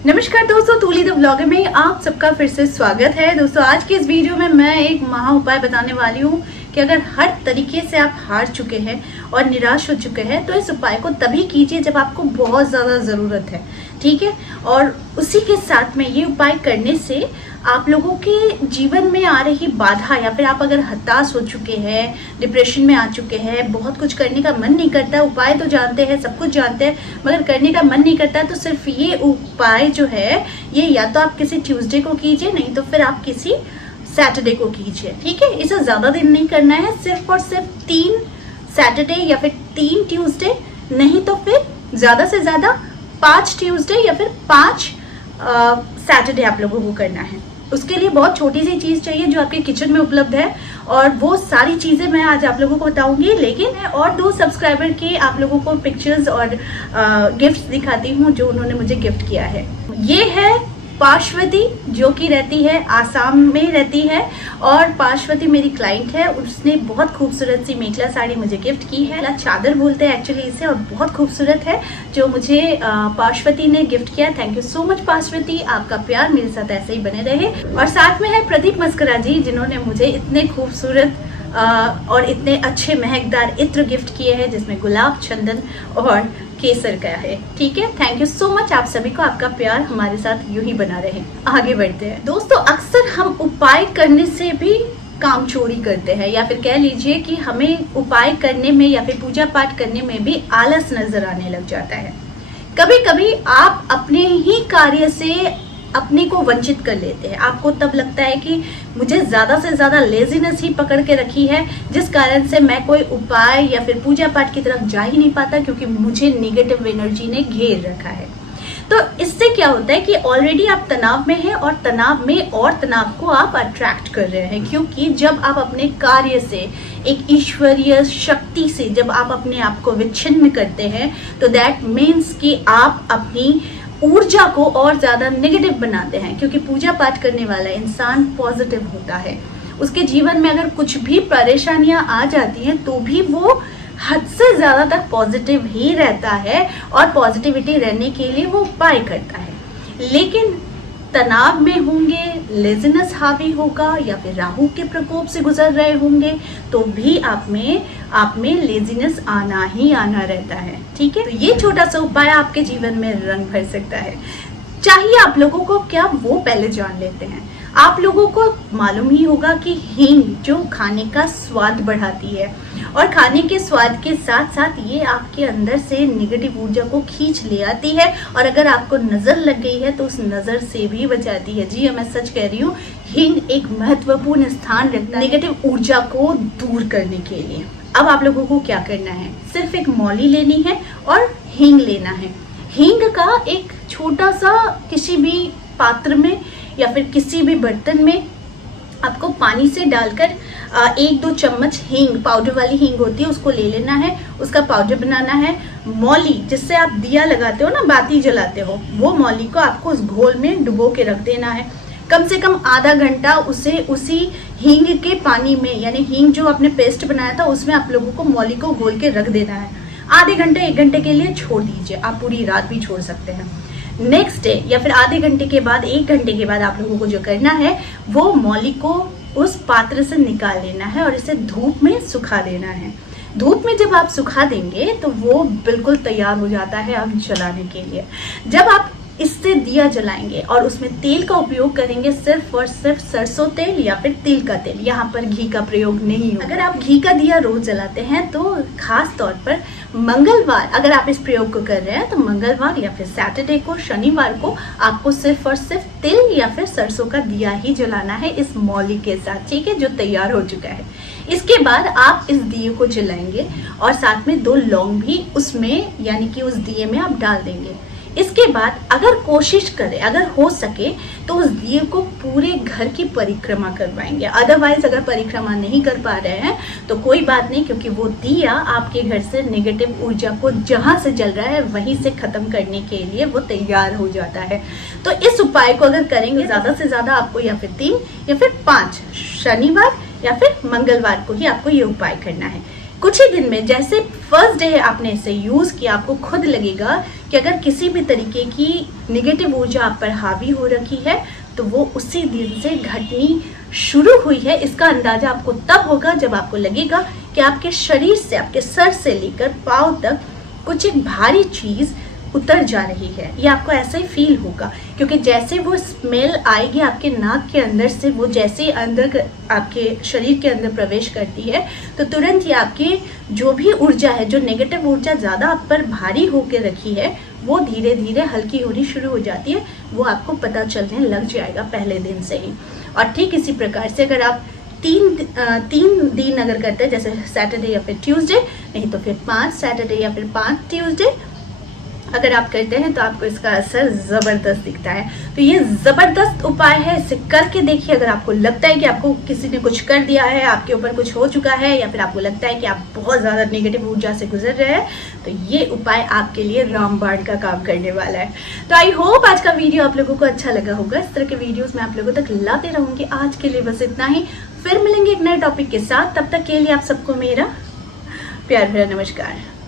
नमस्कार दोस्तों, तूली the blogger में आप सबका फिर से स्वागत है। दोस्तों आज के इस वीडियो में मैं एक महा उपाय बताने वाली हूँ कि अगर हर तरीके से आप हार चुके हैं और निराश हो चुके हैं तो इस उपाय को तभी कीजिए जब आपको बहुत ज़्यादा ज़रूरत है, ठीक है। और उसी के साथ में ये उपाय करने से आप लोगों के जीवन में आ रही बाधा या फिर आप अगर हताश हो चुके हैं, डिप्रेशन में आ चुके हैं, बहुत कुछ करने का मन नहीं करता, उपाय तो जानते हैं, सब कुछ जानते हैं, मगर करने का मन नहीं करता, तो सिर्फ ये उपाय जो है ये या तो आप किसी ट्यूसडे को कीजिए, नहीं तो फिर आप किसी सैटरडे को कीजिए, ठीक है। इसे ज़्यादा दिन नहीं करना है, सिर्फ और सिर्फ 3 सैटरडे या फिर 3 ट्यूसडे, नहीं तो फिर ज़्यादा से ज़्यादा 5 ट्यूसडे या फिर 5 सैटरडे आप लोगों को करना है। उसके लिए बहुत छोटी सी चीज़ चाहिए जो आपके किचन में उपलब्ध है, और वो सारी चीज़ें मैं आज आप लोगों को बताऊंगी। लेकिन मैं और 2 सब्सक्राइबर के आप लोगों को पिक्चर्स और गिफ्ट्स दिखाती हूँ जो उन्होंने मुझे गिफ्ट किया है। ये है पार्श्वती, जो कि रहती है आसाम में रहती है, और पार्श्वती मेरी क्लाइंट है। उसने बहुत खूबसूरत सी मेखला साड़ी मुझे गिफ्ट की है, चादर बोलते हैं एक्चुअली इसे, और बहुत खूबसूरत है जो मुझे पार्श्वती ने गिफ्ट किया। थैंक यू सो मच पार्श्वती, आपका प्यार मेरे साथ ऐसे ही बने रहे। और साथ में है प्रदीप मस्करा जी, जिन्होंने मुझे इतने खूबसूरत और इतने अच्छे महकदार इत्र गिफ्ट किए हैं, जिसमें गुलाब, चंदन और केसर का है, ठीक है। थैंक यू सो मच आप सभी को, आपका प्यार हमारे साथ यूं ही बना रहे। आगे बढ़ते हैं दोस्तों। अक्सर हम उपाय करने से भी काम चोरी करते हैं, या फिर कह लीजिए कि हमें उपाय करने में या फिर पूजा पाठ करने में भी आलस नजर आने लग जाता है। कभी कभी आप अपने ही कार्य से अपने को वंचित कर लेते हैं। आपको तब लगता है कि मुझे ज़्यादा से ज़्यादा लेजीनेस ही पकड़ के रखी है, जिस कारण से मैं कोई उपाय या फिर पूजा पाठ की तरफ जा ही नहीं पाता, क्योंकि मुझे नेगेटिव एनर्जी ने घेर रखा है। तो इससे क्या होता है कि ऑलरेडी आप तनाव में हैं, और तनाव में और तनाव को आप अट्रैक्ट कर रहे हैं, क्योंकि जब आप अपने कार्य से, एक ईश्वरीय शक्ति से जब आप अपने आप को विच्छिन्न करते हैं, तो दैट मीन्स कि आप अपनी ऊर्जा को और ज्यादा नेगेटिव बनाते हैं। क्योंकि पूजा पाठ करने वाला इंसान पॉजिटिव होता है, उसके जीवन में अगर कुछ भी परेशानियां आ जाती हैं तो भी वो हद से ज्यादा तक पॉजिटिव ही रहता है, और पॉजिटिविटी रहने के लिए वो उपाय करता है। लेकिन तनाव में होंगे, लेजीनेस हावी होगा, या फिर राहु के प्रकोप से गुजर रहे होंगे, तो भी आप में लेजीनेस आना ही आना रहता है, ठीक है। तो ये छोटा सा उपाय आपके जीवन में रंग भर सकता है। चाहिए आप लोगों को क्या, वो पहले जान लेते हैं। आप लोगों को मालूम ही होगा कि हींग जो खाने का स्वाद बढ़ाती है, और खाने के स्वाद के साथ साथ ये आपके अंदर से नेगेटिव ऊर्जा को खींच ले आती है, और अगर आपको नजर लग गई है तो उस नजर से भी बचाती है। जी मैं सच कह रही हूँ, हींग एक महत्वपूर्ण स्थान रखता है नेगेटिव ऊर्जा को दूर करने के लिए। अब आप लोगों को क्या करना है, सिर्फ एक मौली लेनी है और हींग लेना है। हींग का एक छोटा सा किसी भी पात्र में या फिर किसी भी बर्तन में आपको पानी से डालकर 1-2 चम्मच हींग, पाउडर वाली हींग होती है, उसको ले लेना है। उसका पाउडर बनाना है। मौली जिससे आप दिया लगाते हो ना, बाती जलाते हो, वो मौली को आपको उस घोल में डुबो के रख देना है। कम से कम आधा घंटा उसे उसी हींग के पानी में, यानी हींग जो आपने पेस्ट बनाया था उसमें आप लोगों को मौली को घोल के रख देना है। आधे घंटे 1 घंटे के लिए छोड़ दीजिए, आप पूरी रात भी छोड़ सकते हैं। नेक्स्ट डे या फिर आधे घंटे के बाद, 1 घंटे के बाद आप लोगों को जो करना है वो मौली को उस पात्र से निकाल लेना है और इसे धूप में सुखा देना है। धूप में जब आप सुखा देंगे तो वो बिल्कुल तैयार हो जाता है अब जलाने के लिए। जब आप इससे दिया जलाएंगे और उसमें तेल का उपयोग करेंगे, सिर्फ और सिर्फ सरसों तेल या फिर तिल का तेल, यहाँ पर घी का प्रयोग नहीं होगा। अगर आप घी का दिया रोज जलाते हैं तो खास तौर पर मंगलवार, अगर आप इस प्रयोग को कर रहे हैं तो मंगलवार या फिर सैटरडे को, शनिवार को आपको सिर्फ और सिर्फ तिल या फिर सरसों का दिया ही जलाना है इस मौली के साथ, ठीक है, जो तैयार हो चुका है। इसके बाद आप इस दिए को जलाएंगे और साथ में 2 लौंग भी उसमें, यानी कि उस दिए में आप डाल देंगे। इसके बाद अगर कोशिश करें, अगर हो सके तो उस दिए को पूरे घर की परिक्रमा करवाएंगे। अदरवाइज अगर परिक्रमा नहीं कर पा रहे हैं तो कोई बात नहीं, क्योंकि वो दिया आपके घर से नेगेटिव ऊर्जा को जहां से जल रहा है वहीं से खत्म करने के लिए वो तैयार हो जाता है। तो इस उपाय को अगर करेंगे, ज्यादा से ज्यादा आपको या फिर 3 या फिर 5 शनिवार या फिर मंगलवार को ही आपको ये उपाय करना है। कुछ ही दिन में, जैसे फर्स्ट डे आपने इसे यूज किया, आपको खुद लगेगा कि अगर किसी भी तरीके की नेगेटिव ऊर्जा आप पर हावी हो रखी है तो वो उसी दिन से घटनी शुरू हुई है। इसका अंदाजा आपको तब होगा जब आपको लगेगा कि आपके शरीर से, आपके सर से लेकर पांव तक कुछ एक भारी चीज उतर जा रही है। ये आपको ऐसा ही फील होगा, क्योंकि जैसे वो स्मेल आएगी आपके नाक के अंदर से, वो जैसे ही अंदर आपके शरीर के अंदर प्रवेश करती है तो तुरंत ही आपकी जो भी ऊर्जा है, जो नेगेटिव ऊर्जा ज़्यादा आप पर भारी होकर रखी है, वो धीरे धीरे हल्की होनी शुरू हो जाती है। वो आपको पता चलने लग जाएगा पहले दिन से ही। और ठीक इसी प्रकार से अगर आप तीन दिन अगर करते हैं, जैसे सैटरडे या फिर ट्यूसडे, नहीं तो फिर 5 सैटरडे या फिर 5 ट्यूसडे अगर आप करते हैं तो आपको इसका असर ज़बरदस्त दिखता है। तो ये ज़बरदस्त उपाय है, इसे करके देखिए। अगर आपको लगता है कि आपको किसी ने कुछ कर दिया है, आपके ऊपर कुछ हो चुका है, या फिर आपको लगता है कि आप बहुत ज़्यादा नेगेटिव ऊर्जा से गुजर रहे हैं, तो ये उपाय आपके लिए रामबाण का काम करने वाला है। तो आई होप आज का वीडियो आप लोगों को अच्छा लगा होगा। इस तरह के वीडियोज़ मैं आप लोगों तक लाते रहूँगी। आज के लिए बस इतना ही, फिर मिलेंगे एक नए टॉपिक के साथ। तब तक के लिए आप सबको मेरा प्यार भरा नमस्कार।